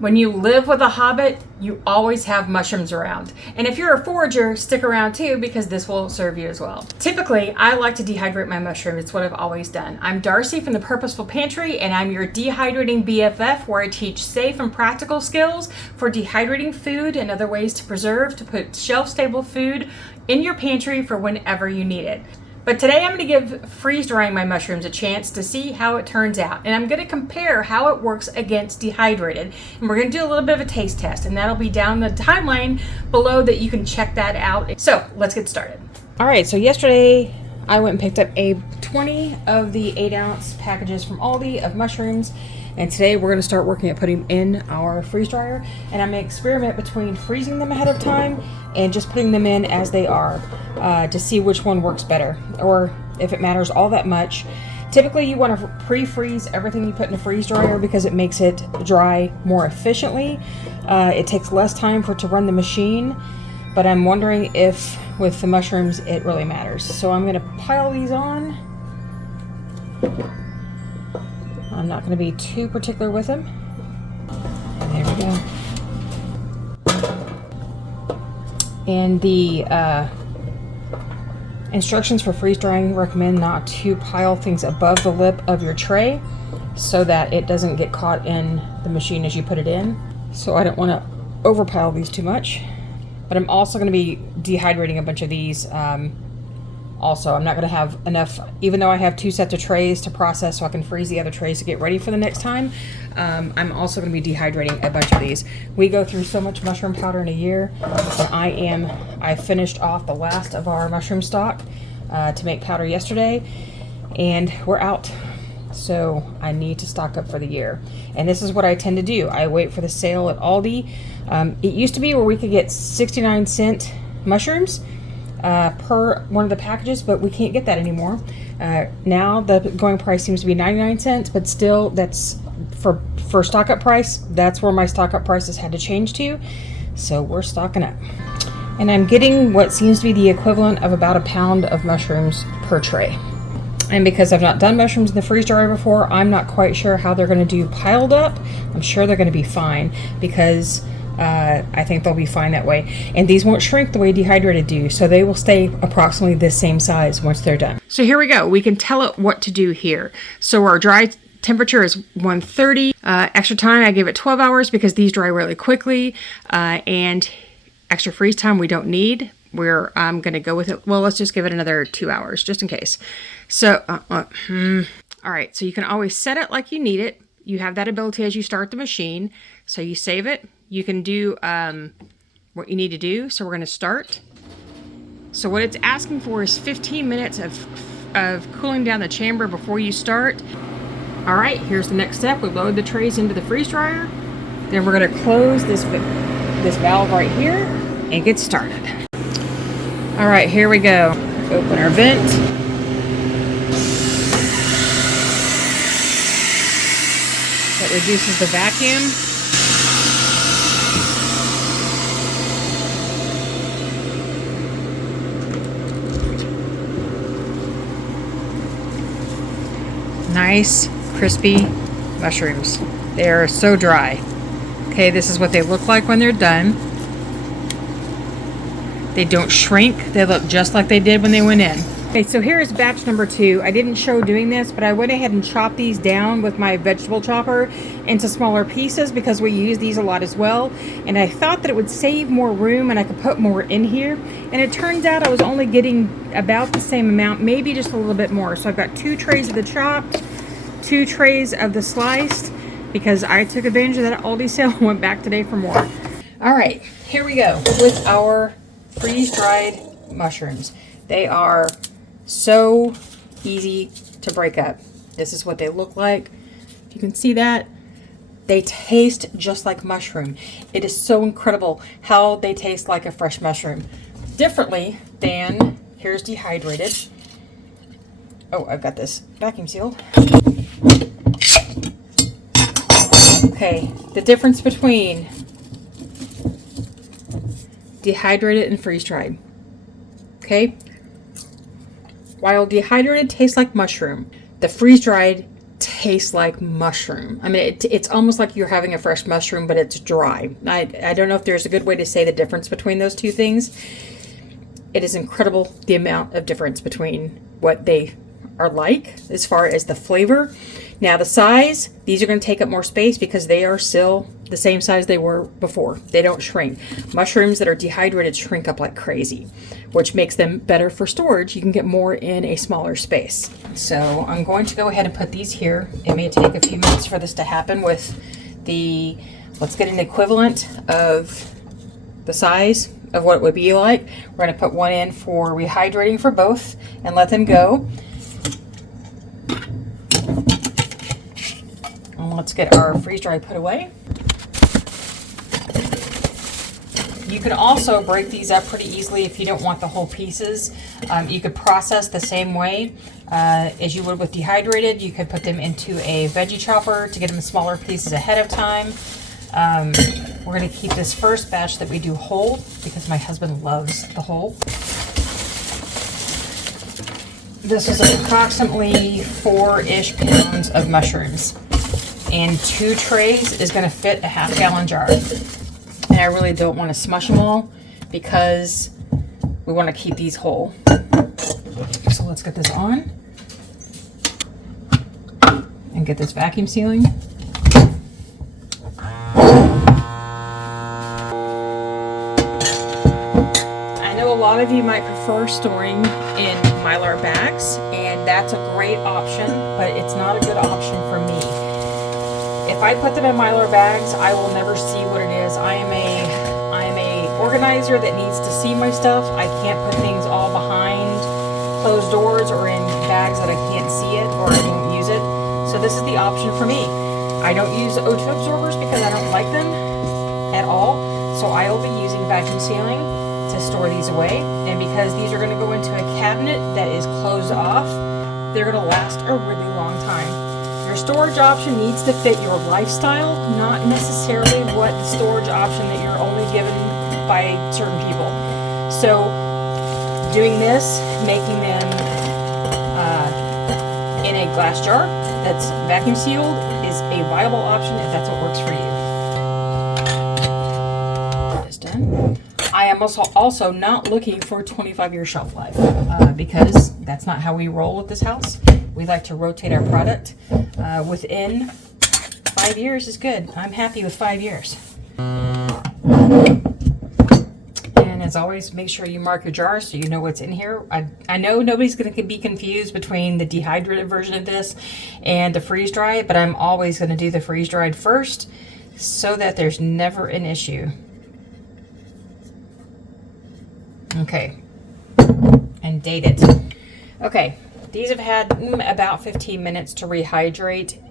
When you live with a hobbit, you always have mushrooms around. And if you're a forager, stick around too, because this will serve you as well. Typically, I like to dehydrate my mushrooms. It's what I've always done. I'm Darcy from the Purposeful Pantry, and I'm your dehydrating BFF, where I teach safe and practical skills for dehydrating food and other ways to preserve, to put shelf-stable food in your pantry for whenever you need it. But today I'm going to give freeze drying my mushrooms a chance to see how it turns out. And I'm going to compare how it works against dehydrated. And we're going to do a little bit of a taste test, and that'll be down the timeline below that you can check that out. So let's get started. All right, so yesterday I went and picked up 20 of the 8-ounce packages from Aldi of mushrooms. And today we're going to start working at putting them in our freeze dryer. And I'm going to experiment between freezing them ahead of time and just putting them in as they are to see which one works better, or if it matters all that much. Typically you want to pre-freeze everything you put in a freeze dryer because it makes it dry more efficiently. It takes less time for it to run the machine, but I'm wondering if with the mushrooms it really matters. So I'm going to pile these on. I'm not going to be too particular with them. And there we go. And the instructions for freeze drying recommend not to pile things above the lip of your tray so that it doesn't get caught in the machine as you put it in. So I don't want to overpile these too much. But I'm also going to be dehydrating a bunch of these. Also, I'm not going to have enough, even though I have 2 sets of trays to process so I can freeze the other trays to get ready for the next time. I'm also going to be dehydrating a bunch of these. We go through so much mushroom powder in a year, and I finished off the last of our mushroom stock to make powder yesterday, and we're out. So I need to stock up for the year. And this is what I tend to do. I wait for the sale at Aldi. It used to be where we could get 69-cent mushrooms per one of the packages, but we can't get that anymore. Now the going price seems to be 99 cents, but still that's for stock up price. That's where my stock up prices had to change to. So we're stocking up. And I'm getting what seems to be the equivalent of about a pound of mushrooms per tray. And because I've not done mushrooms in the freeze dryer before, I'm not quite sure how they're going to do piled up. I'm sure they're going to be fine because I think they'll be fine that way. And these won't shrink the way dehydrated do, so they will stay approximately the same size once they're done. So here we go. We can tell it what to do here. So our dry temperature is 130. Extra time, I gave it 12 hours because these dry really quickly. And extra freeze time we don't need. I'm going to go with it. Well, let's just give it another 2 hours just in case. So, all right. So you can always set it like you need it. You have that ability as you start the machine. So you save it. You can do what you need to do. So we're going to start. So what it's asking for is 15 minutes of cooling down the chamber before you start. All right, here's the next step. We load the trays into the freeze dryer. Then we're going to close this valve right here and get started. All right, here we go. Open our vent. That reduces the vacuum. Nice, crispy mushrooms. They are so dry. Okay, this is what they look like when they're done. They don't shrink. They look just like they did when they went in. Okay, so here is batch number 2. I didn't show doing this, but I went ahead and chopped these down with my vegetable chopper into smaller pieces because we use these a lot as well. And I thought that it would save more room and I could put more in here. And it turns out I was only getting about the same amount, maybe just a little bit more. So I've got 2 trays of the chopped, 2 trays of the sliced, because I took advantage of that Aldi sale and went back today for more. All right, here we go with our freeze-dried mushrooms. They are so easy to break up. This is what they look like. If you can see that, they taste just like mushroom. It is so incredible how they taste like a fresh mushroom. Differently than, here's dehydrated. Oh, I've got this vacuum sealed. Okay, the difference between dehydrated and freeze-dried. Okay? While dehydrated tastes like mushroom, the freeze-dried tastes tastes like mushroom. I mean, it's almost like you're having a fresh mushroom, but it's dry. I don't know if there's a good way to say the difference between those two things. It is incredible the amount of difference between what they are like as far as the flavor. Now the size, these are going to take up more space because they are still the same size they were before. They don't shrink. Mushrooms that are dehydrated shrink up like crazy, which makes them better for storage. You can get more in a smaller space. So I'm going to go ahead and put these here. It may take a few minutes for this to happen with the, let's get an equivalent of the size of what it would be like. We're going to put one in for rehydrating for both and let them go. And let's get our freeze dry put away. You can also break these up pretty easily if you don't want the whole pieces. You could process the same way as you would with dehydrated. You could put them into a veggie chopper to get them smaller pieces ahead of time. We're going to keep this first batch that we do whole because my husband loves the whole. This is approximately 4-ish pounds of mushrooms, and 2 trays is going to fit a half-gallon jar. And I really don't want to smush them all because we want to keep these whole. So let's get this on and get this vacuum sealing. I know a lot of you might prefer storing in Mylar bags, and that's a great option, but it's not a good option for me. If I put them in Mylar bags, I will never see what it is. I am a organizer that needs to see my stuff. I can't put things all behind closed doors or in bags that I can't see it or I won't use it. So this is the option for me. I don't use O2 absorbers because I don't like them at all. So I will be using vacuum sealing to store these away. And because these are going to go into a cabinet that is closed off, they're going to last a really long time. Your storage option needs to fit your lifestyle, not necessarily what the storage option that you're only given by certain people. So doing this, making them in a glass jar that's vacuum sealed is a viable option if that's what works for you. That is done. I am also not looking for a 25-year shelf life because that's not how we roll with this house. We like to rotate our product. Within 5 years is good. I'm happy with 5 years. And as always, make sure you mark your jar so you know what's in here. I know nobody's going to be confused between the dehydrated version of this and the freeze dried, but I'm always going to do the freeze dried first so that there's never an issue. Okay, and date it. Okay, these have had about 15 minutes to rehydrate.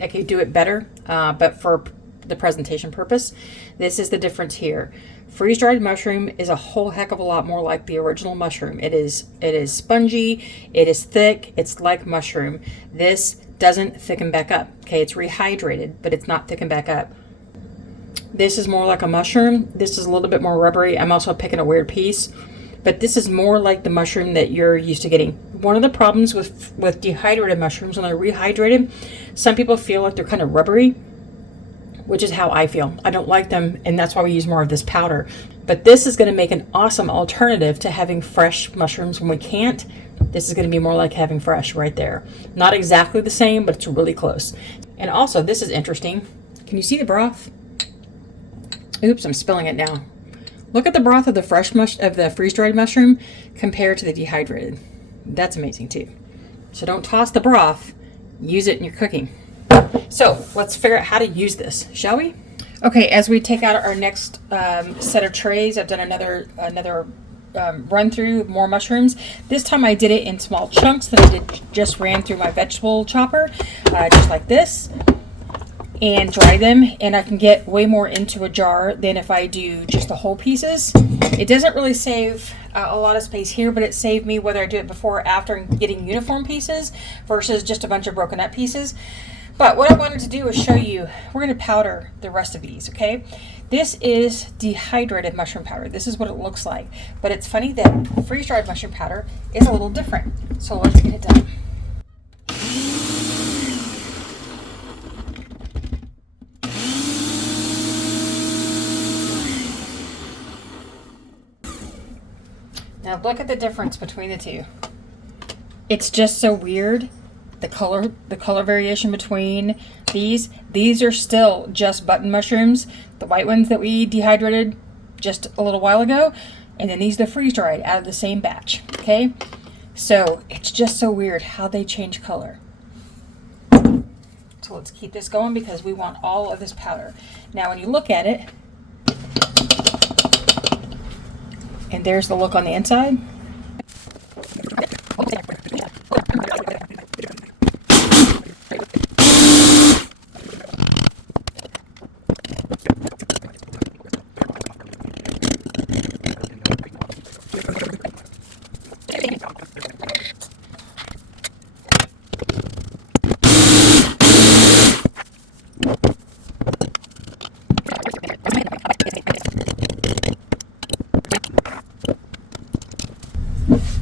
I could do it better, but for the presentation purpose, this is the difference here. Freeze-dried mushroom is a whole heck of a lot more like the original mushroom. It is spongy, it is thick, it's like mushroom. This doesn't thicken back up. Okay, it's rehydrated, but it's not thickened back up. This is more like a mushroom. This is a little bit more rubbery. I'm also picking a weird piece, but this is more like the mushroom that you're used to getting. One of the problems with dehydrated mushrooms when they're rehydrated, some people feel like they're kind of rubbery, which is how I feel. I don't like them, and that's why we use more of this powder. But this is going to make an awesome alternative to having fresh mushrooms when we can't. This is going to be more like having fresh right there. Not exactly the same, but it's really close. And also, this is interesting. Can you see the broth? Oops, I'm spilling it now. Look at the broth of the freeze-dried mushroom compared to the dehydrated. That's amazing too. So don't toss the broth. Use it in your cooking. So let's figure out how to use this, shall we? Okay, as we take out our next set of trays, I've done another run through more mushrooms. This time I did it in small chunks that I just ran through my vegetable chopper, just like this, and dry them. And I can get way more into a jar than if I do just the whole pieces. It doesn't really save a lot of space here, but it saved me whether I do it before or after getting uniform pieces versus just a bunch of broken up pieces. But what I wanted to do is show you, we're going to powder the rest of these, okay? This is dehydrated mushroom powder. This is what it looks like. But it's funny that freeze-dried mushroom powder is a little different. So let's get it done. Now look at the difference between the two. It's just so weird. The color variation between these are still just button mushrooms, the white ones that we dehydrated just a little while ago, and then these are the freeze-dried out of the same batch. Okay, so it's just so weird how they change color. So let's keep this going because we want all of this powder. Now when you look at it, and there's the look on the inside.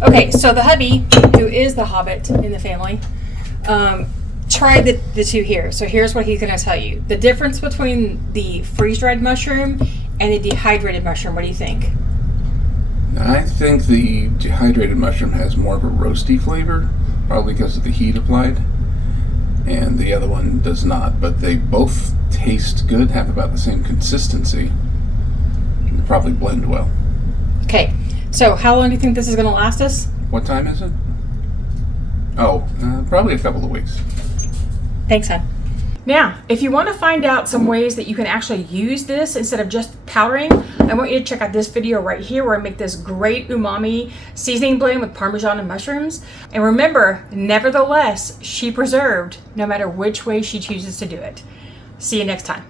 Okay, so the hubby, who is the hobbit in the family, tried the two here. So here's what he's going to tell you. The difference between the freeze-dried mushroom and the dehydrated mushroom, what do you think? I think the dehydrated mushroom has more of a roasty flavor, probably because of the heat applied, and the other one does not, but they both taste good, have about the same consistency, and probably blend well. Okay. So how long do you think this is going to last us? What time is it? Oh, probably a couple of weeks. Thanks, hon. Now, if you want to find out some ways that you can actually use this instead of just powdering, I want you to check out this video right here where I make this great umami seasoning blend with Parmesan and mushrooms. And remember, nevertheless, she preserved no matter which way she chooses to do it. See you next time.